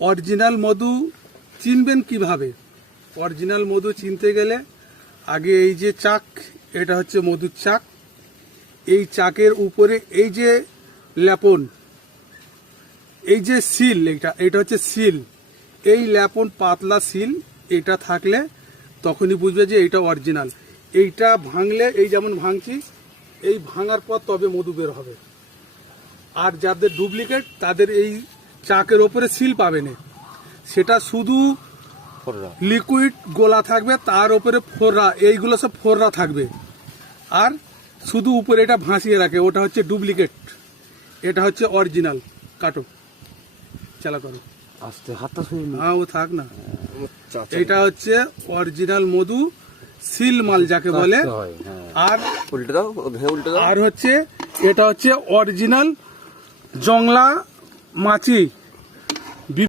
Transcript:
Original মধু চিনবেন কিভাবে? Original মধু চিনতে গেলে আগে এই যে চাক, এটা হচ্ছে মধুর চাক। এই চাকের উপরে এই যে লেপন, এই যে সিল, এটা হচ্ছে সিল। এই লেপন পাতলা সিল এটা থাকলে তখনই বুঝবে যে এইটা অরিজিনাল। এইটা ভাঙলে, এই যেমন ভাঙছি, এই ভাঙার পর তবে মধু বের হবে। আর যাদের ডুপ্লিকেট তাদের এই চাকের ওপরে সিল পাবে না, সেটা শুধু লিকুইড গোলা থাকবে, তার উপরে ফোররা, এইগুলো সব ফোররা থাকবে, আর শুধু উপরে এটা ভাসিয়ে রাখে, ওটা হচ্ছে ডুপ্লিকেট, এটা হচ্ছে অরিজিনাল। কাটো, চালা করো, আস্তে হাতটা শুয়ে হ্যাঁ ও থাক না। এটা হচ্ছে অরিজিনাল মধু, সিল মাল যাকে বলে। আর উল্টে দাও, উল্টে দাও। আর হচ্ছে এটা হচ্ছে অরিজিনাল জংলা মাছি।